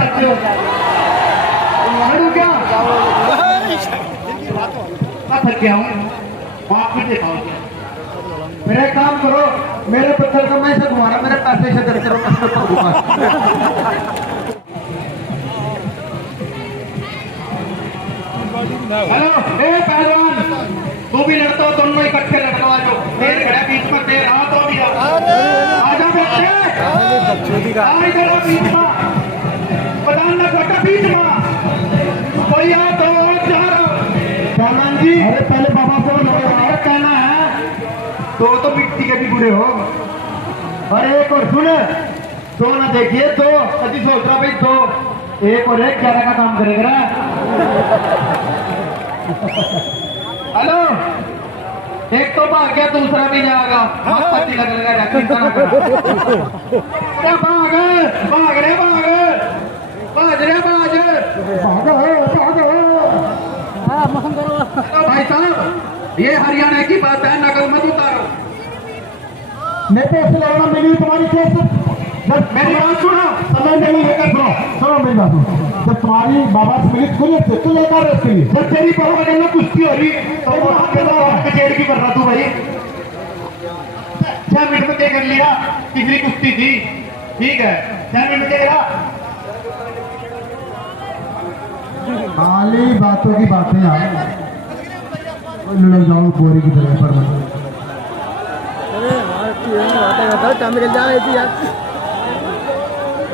सकते हो क्या मैं थक गया हूँ माफ भी दिखाओ मेरा एक काम करो मेरे पत्थर का मैं से तुम्हारा मेरे पैसे से दर्द करो हेलो ए पहलवान तू भी लड़ता हो दोनों इकट्ठे लड़वा जो तेल खड़ा बीच में तेल हाथ हो गया आजा बेटे आई जरा बीच में प्रधान ना घटा बीच में कोई आ तो चार सामान जी अरे पहले बाबा को कहना है तो मिट्टी के भी बुरे हो अरे एक और सुन तो ना देखिए तो अभी सोच रहा भाई तो एक और एक 11 का काम करेगा हेलो एक तो भाग गया दूसरा भी जाएगा पति लगेगा भाग भाग रे भाग बाज रे बाज भाई साहब ये हरियाणा की बात है नकल मत उतारो मैं पैसे लगाना मिली तुम्हारी केस मेरी बात सुनो समय नहीं लेकर सुनो मेरी बात जब तुम्हारी बाबा से मिली तू लेकर उसके लिए जब तेरी बाबा के अंदर कुश्ती हो रही तो कचेड़ की कर रहा तू भाई 6 मिनट में तय कर लिया तीसरी कुश्ती थी ठीक है 6 मिनट में तय करा खाली बातों की बातें यार लड़ जाऊं गोरी की तरह पर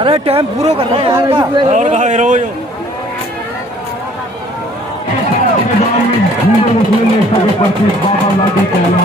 अरे टाइम पूरा कर रहा है और कहा हीरो जो बाबा लाठी कहना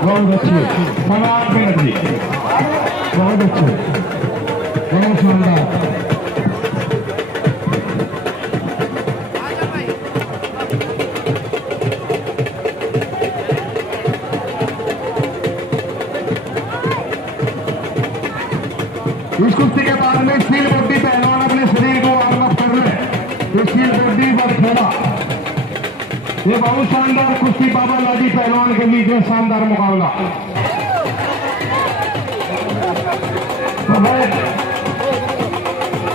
बहुत अच्छे समाज में लगी बहुत अच्छे बहुत शानदार इस कुश्ती के बाद में स्टील बॉडी पहलवान अपने शरीर को वार्म अप कर ले स्टील बॉडी पर खेला ये बहुत शानदार कुश्ती बाबा लाठी पहलवान के बीच में शानदार मुकाबला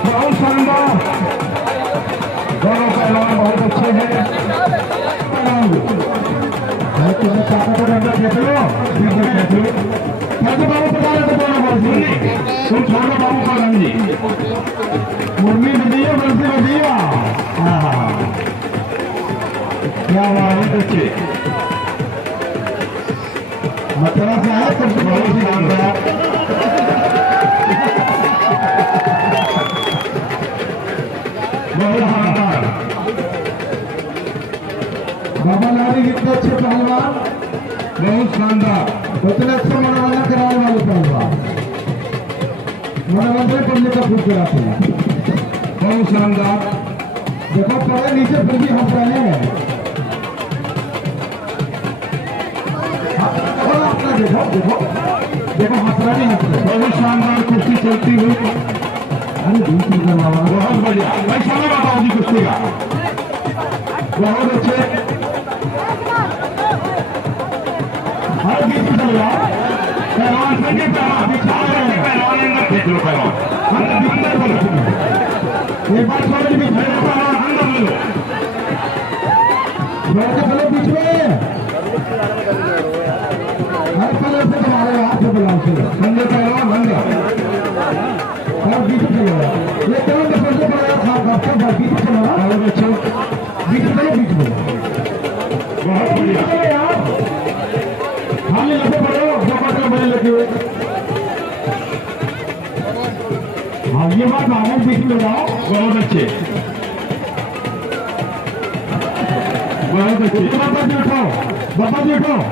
बहुत शानदार दोनों पहलवान बहुत अच्छे हैं तुम छोड़ो बाबू प्रधान जी मुर्मी बदिया बंसी बदिया क्या बात है बच्चे मतलब क्या है सबसे बहुत ही शानदार बहुत शानदार बाबा लाठी कितने अच्छे पहलवान बहुत शानदार उतने अच्छे मनोरंजन कराने वाले पहलवान मनोरंजन करने का खूब कराते हैं बहुत शानदार देखो पड़े नीचे फिर भी हम पहले हैं देखो देखो देखो हंसना नहीं हंसना बहुत शानदार कुश्ती चलती हुई अरे दूसरी का नाम बहुत बढ़िया भाई समय बताओ जी कुश्ती का बहुत अच्छे हर बीच में चल रहा पहलवान संजय पहलवान बिछा रहे हैं पहलवान अंदर खींच लो पहलवान अंदर बोलो एक बार छोड़ के बिछा लो पहलवान अंदर ले लो छोड़ के बोलो बीच में हर कलर से तुम्हारे हाथ से बुलाओ संजय पहलवान अंदर और बीच में चलो ये कौन का सबसे बड़ा था आपका बीच में चलो और बच्चों बीच में बहुत बढ़िया यार हम ये लगे पड़े हो जो बड़े लगे हुए हाँ ये बात आनंद बीच में जाओ बहुत अच्छे बाबा जी उठाओ बाबा जी उठाओ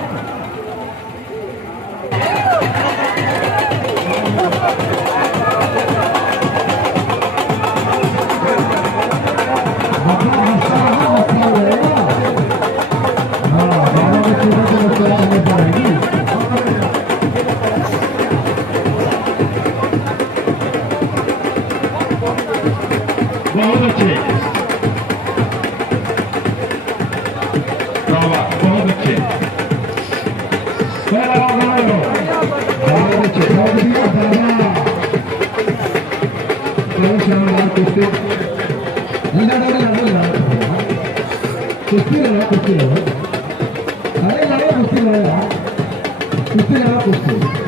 बहुत अच्छे बहुत अच्छे बहुत अच्छे कुश्ती लगा कुश्ती लगा अरे लगा कुश्ती लगा कुश्ती लगा कुश्ती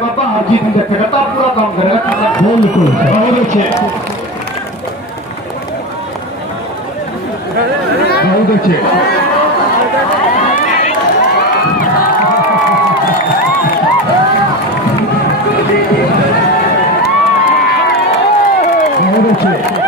बाबा हाजी पूरा काम करेगा बिल्कुल बहुत अच्छे बहुत अच्छे बहुत अच्छे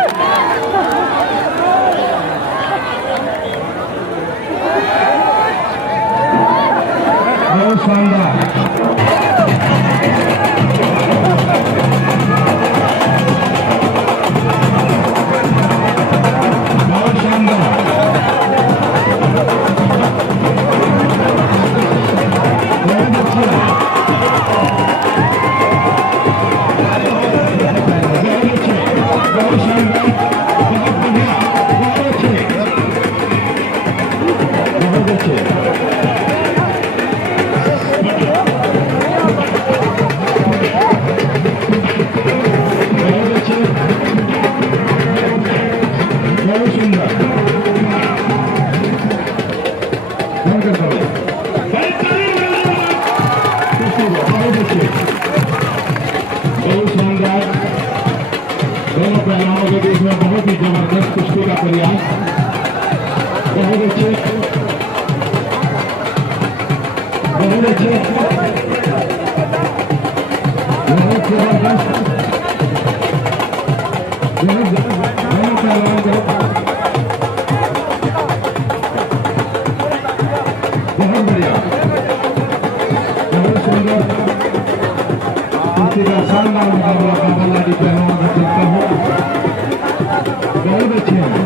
बहुत शानदार दोनों पहलवानों के बीच में बहुत ही जबरदस्त कुश्ती का प्रयास बहुत अच्छे बहुत अच्छे बहुत जबरदस्त दोनों पहलवान बहुत बढ़िया बहुत सुंदर कुश्ती का शानदार मुकाबला बाबालाडी पहलवान का चलता हो बहुत अच्छे हैं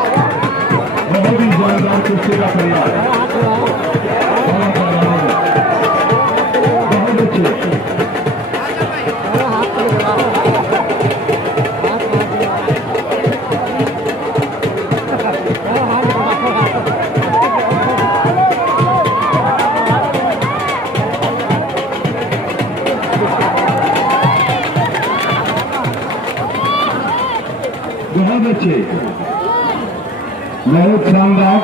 बहुत ही जोरदार कुश्ती का प्रयास बहुत अच्छे बहुत अच्छे, बहुत शानदार।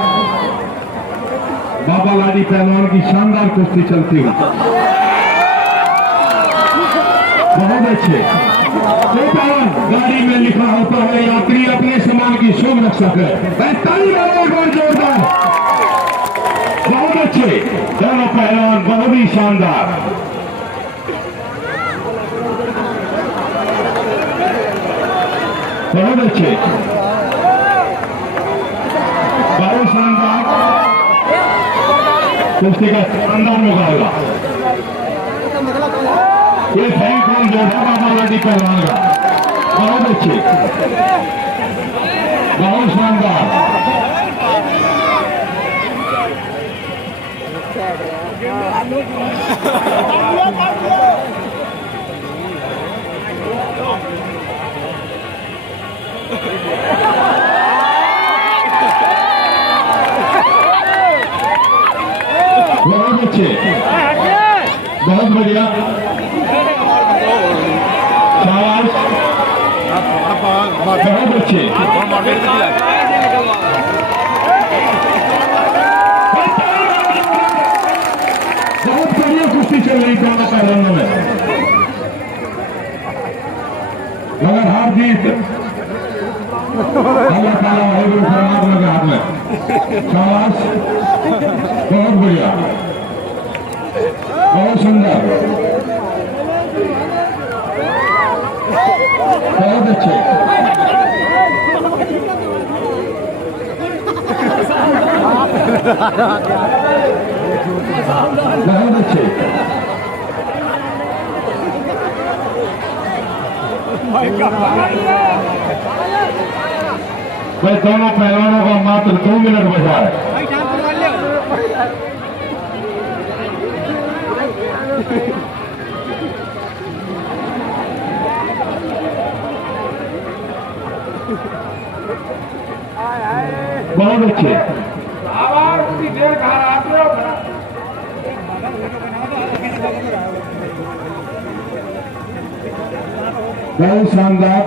बाबा लाडी पहलवान की शानदार कुश्ती चलती हुई, बहुत अच्छे। तो पहलवान गाड़ी में लिखा होता है यात्री अपने सामान की शुभ रक्षा करे। ताली मारो एक बार जोरदार। बहुत अच्छे दोनों पहलवान, बहुत ही शानदार। बहुत अच्छे, बहुत शानदार कुश्ती का शानदार मुकाबला। ये बैंक कौन जो है बाबा लाडी पहलवान का, बहुत अच्छे, बहुत शानदार। बहुत अच्छे, बहुत बढ़िया, शाबाश, बहुत अच्छे। बहुत बढ़िया कुश्ती चल रही दोनों पहलवानों में, मगर हार जीत अल्लाह ताला वाहिगुरु परमात्मा के हाथ में। शाबाश, बहुत बढ़िया, बहुत सुंदर, बहुत अच्छे, बहुत अच्छे। भाई दोनों पहलवानों का मात्र 2 मिनट बचा है। बहुत अच्छे, बहुत शानदार,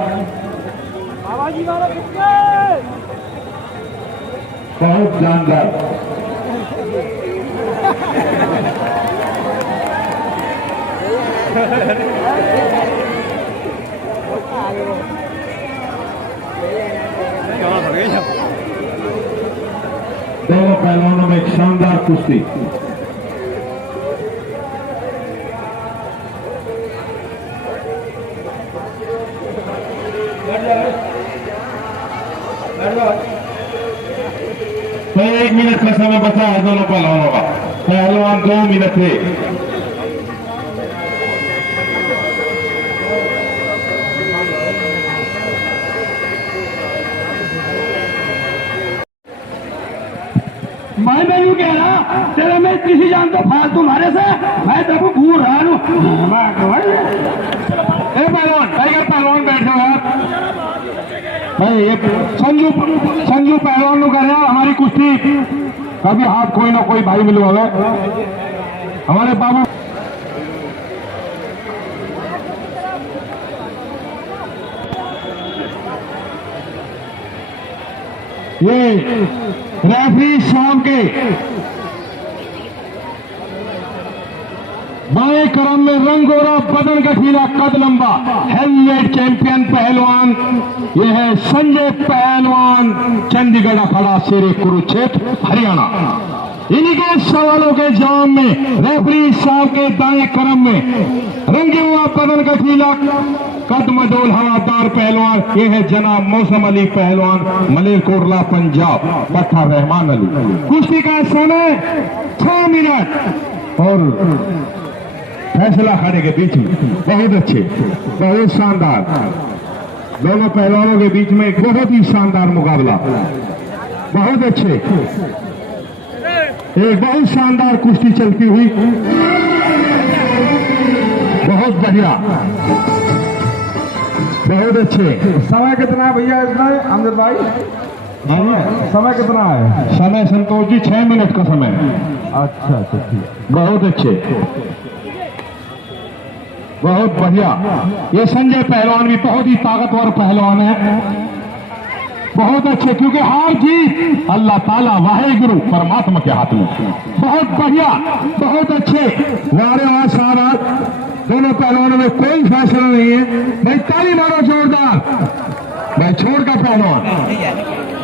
बहुत शानदार। दोनों पहलवानों में एक शानदार कुश्ती। तो 1 मिनट का समय बचा है दोनों पहलवानों का। पहलवान 2 मिनट थे। मैं नहीं कह रहा तेरे में किसी जान तो फालतू मारे से मैं तेरे को घूर रहा हूँ। पहलवान टाइगर पहलवान बैठे हो यार भाई। ये संजू पहलवान कर रहा हमारी कुश्ती कभी हाथ कोई ना कोई भाई मिलवावे हमारे बाबू। ये रेफरी शाम के बाएं क्रम में रंगोरा बदन गठीला कद लंबा हेवीवेट चैंपियन पहलवान ये है संजय पहलवान, चंडीगढ़ अखाड़ा शेरे कुरुक्षेत्र हरियाणा। इन्हीं के सवालों के जवाब में रेफरी साहब के दाएं क्रम में रंगे हुआ बदन गठीला कद मडोल हवादार पहलवान ये है जनाब मौसम अली पहलवान, मलेरकोटला पंजाब, पट्टा रहमान अली। कुश्ती का समय 6 मिनट और फैसला खाने के बीच में बहुत अच्छे, बहुत शानदार दोनों पहलवानों के बीच में एक बहुत ही शानदार मुकाबला। बहुत अच्छे, एक बहुत शानदार कुश्ती चलती हुई, बहुत बढ़िया, बहुत अच्छे। समय कितना है भैया इसमें अमजद भाई? समय कितना है? समय संतोष जी 6 मिनट का समय। अच्छा अच्छा ठीक, बहुत अच्छे, बहुत बढ़िया। ये संजय पहलवान भी बहुत ही ताकतवर पहलवान है। बहुत अच्छे, क्योंकि हार जीत अल्लाह ताला वाहेगुरु परमात्मा के हाथ में। बहुत बढ़िया, बहुत अच्छे। वारे वाह सारा, दोनों पहलवानों में कोई फैसला नहीं है भाई। ताली मारो जोरदार भाई। छोड़कर पहलवान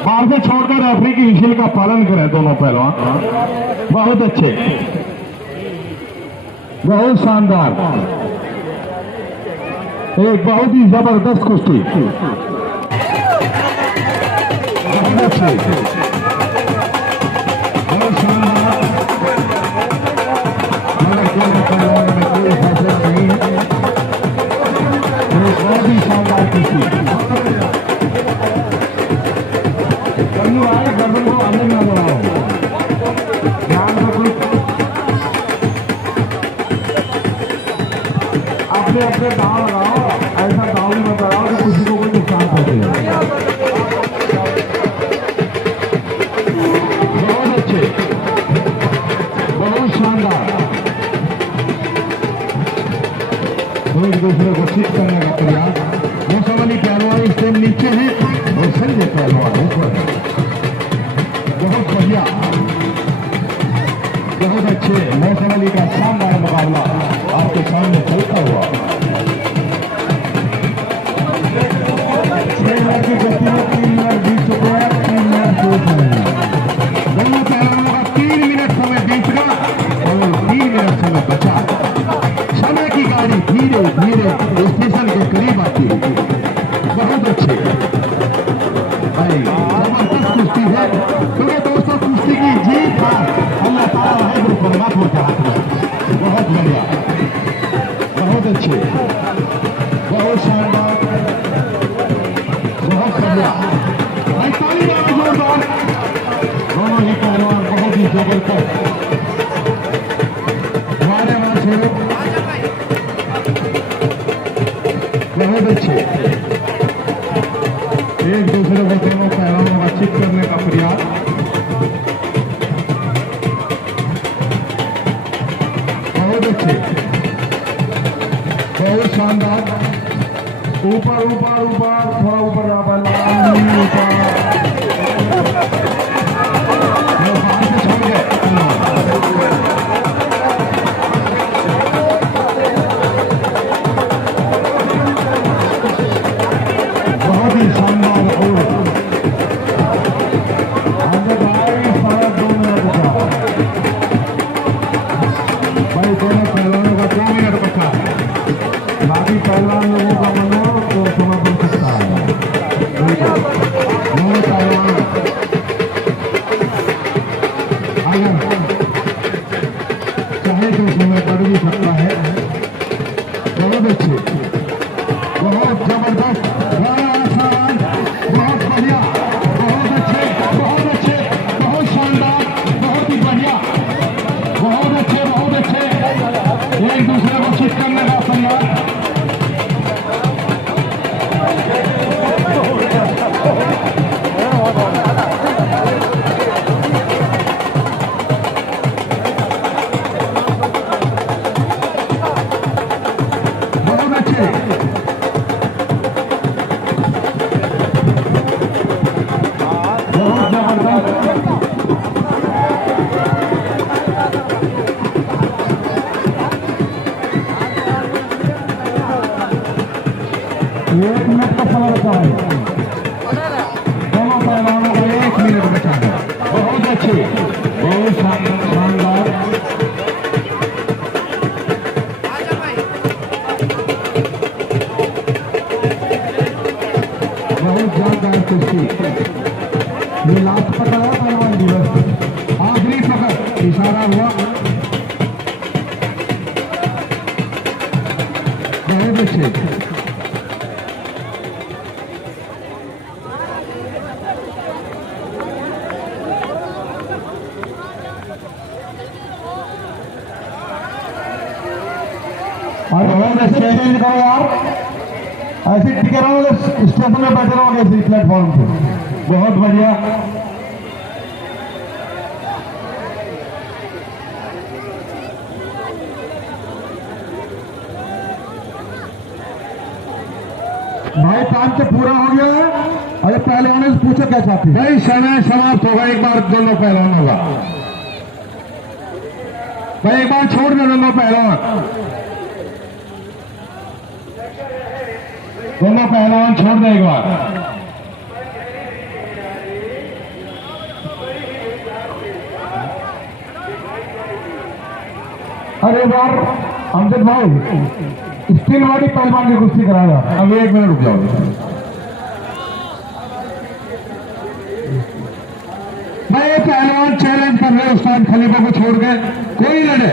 बाहर से छोड़कर रेफरी की विशेल का पालन करें दोनों पहलवान। बहुत अच्छे, बहुत शानदार, एक बहुत ही जबरदस्त कुश्ती। बहुत अच्छे, बहुत शानदार। मगर दोनों पहलवानों में कोई फैसला नहीं है। एक बहुत ही शानदार कुश्ती। आए गर्दन को अंदर न बढ़ाओ, ध्यान रखो। अपने अपने दाव लगाओ, ऐसा दाव ही मत लगाओ कि किसी को कोई नुकसान पहुंचे। बहुत अच्छे, बहुत शानदार। एक दूसरे को ठीक करने का प्रयास। मौसम पहलवान इस टाइम नीचे है और संजय पहलवान ऊपर है। बहुत बढ़िया, बहुत अच्छे। मौसम अली का शानदार मुकाबला आपके सामने चलता हुआ। 6 मिनट की गति में 3 मिनट बीत चुके हैं। 3 मिनट शेष हैं। दोनों पहलवानों का 3 मिनट समय बीत गया और 3 मिनट समय बचा। समय की गाड़ी धीरे धीरे स्टेशन के करीब आती है। बहुत अच्छे भाई, जबरदस्त कुश्ती है। क्योंकि दोस्तों कुश्ती की जीत हार अल्लाह ताला वाहेगुरु परमात्मा के हाथ में। बहुत बढ़िया, बहुत अच्छे, बहुत शानदार, बहुत बढ़िया भाई। ताली मारो जोरदार। दोनों ही पहलवान बहुत ही जबरदस्त। वारे वाह छोड़ो, बहुत अच्छे। एक दूसरे को दोनों पहलवानों का चित करने का प्रयास। बहुत अच्छे, बहुत शानदार। ऊपर ऊपर ऊपर, थोड़ा ऊपर जा पाए। बाहर से छोड़ गए। बहुत ही शानदार। दोनों पहलवानों का 2 मिनट बचा है। बाकी पहलवान लोगों का मन हो तो समय बन सकता है। दोनों पहलवान अगर चाहे तो समय बढ़ भी सकता है। बहुत अच्छे, बहुत जबरदस्त, बहुत बढ़िया, बहुत अच्छे, बहुत अच्छे, बहुत शानदार, बहुत ही बढ़िया, बहुत अच्छे, बहुत अच्छे। एक दूसरे को चित करने का प्रयास। बहुत अच्छे, बहुत जबरदस्त। एक मिनट का समय बचा है। दोनों पहलवानों का 1 मिनट बचा है। बहुत अच्छे, बहुत शानदार, बहुत शानदार कुश्ती। ये लास्ट पकड़ है पहलवान दिवस, आखिरी पकड़, इशारा हुआ। बहुत अच्छे, और बहुत अच्छे। चेंज करो यार, ऐसे टिके रहो, स्टेशन में बैठे रहोगे इसी प्लेटफॉर्म पे। बहुत बढ़िया, भाई टाइम से पूरा हो गया है। अरे पहलवानों से पूछो क्या चाहते हैं। भाई समय समाप्त होगा, एक बार दोनों पहलवानों का। भाई एक बार छोड़ दे दोनों पहलवान, दोनों पहलवान छोड़ दे एक बार। अरे बार अमजद भाई स्टील वाली पहलवान की कुश्ती कराया। अब 1 मिनट रुक जाओ भाई। ये पहलवान चैलेंज कर रहे उस्ताद खलीफा को छोड़ के कोई लड़े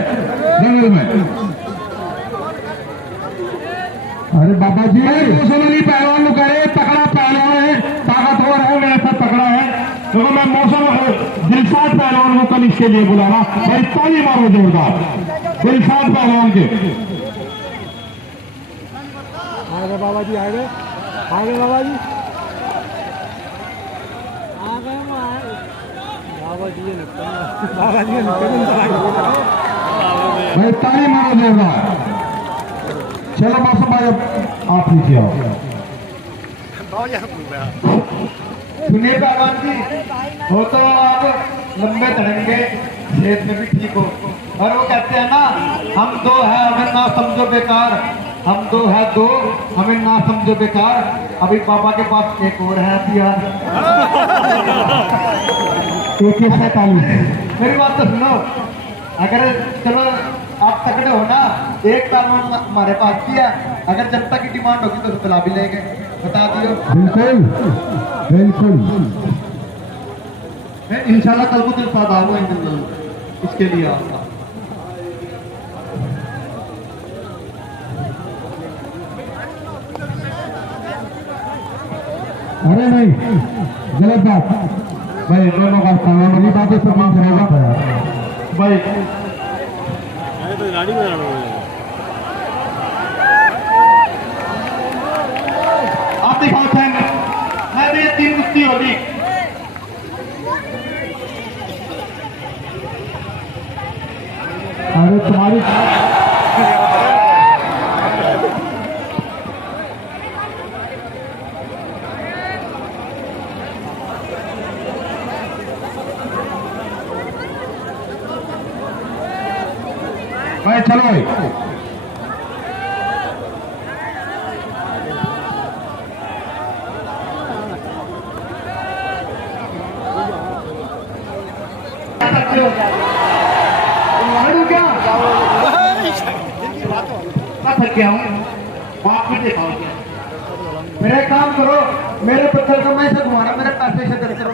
जंगल में। अरे बाबा जी मुसलमानी पहलवान को करे तगड़ा पहलवान है, ताकतवर है, मेरे साथ तगड़ा है। देखो मैं मौसम दिलसाद पहलवान को कल इसके लिए बुलाना भाई, ताली मारो जोरदार दिलसाद पहलवान के। आगे बाबा जी, आगे आगे बाबा जी, आगे बाबा जी बाबा जी भाई ताली मारो जोरदार। चलो मौसम भाई अब आप लीजिए सुनिए पहलवान जी, हो तो आप लंबे तड़ेंगे, सेहत में भी ठीक हो। और वो कहते हैं ना, हम दो है हमें ना समझो बेकार, हम दो है दो हमें ना समझो बेकार। अभी पापा के पास एक और है हथियार। AK-47। मेरी बात तो सुनो, अगर चलो आप तकड़े हो ना, एक पहलवान हमारे पास भी है, अगर जनता की डिमांड होगी तो बुला भी लेंगे, बता दियो। बिल्कुल बिल्कुल। इंशाल्लाह कल को दिल साथ आऊंगा इसके लिए आपका। अरे नहीं, गलत बात भाई दोनों का मेरी बातें सब मान रहेगा भाई। आप दिखाओ फैन, मैं भी 3 कुश्ती होगी। अरे तुम्हारी भाई चलो भाई। क्या थक गया हूँ, आप भी दिखाओ। मेरा काम करो, मेरे पत्थर को मैं से घुमाना, मेरे पैसे से दर्द करो।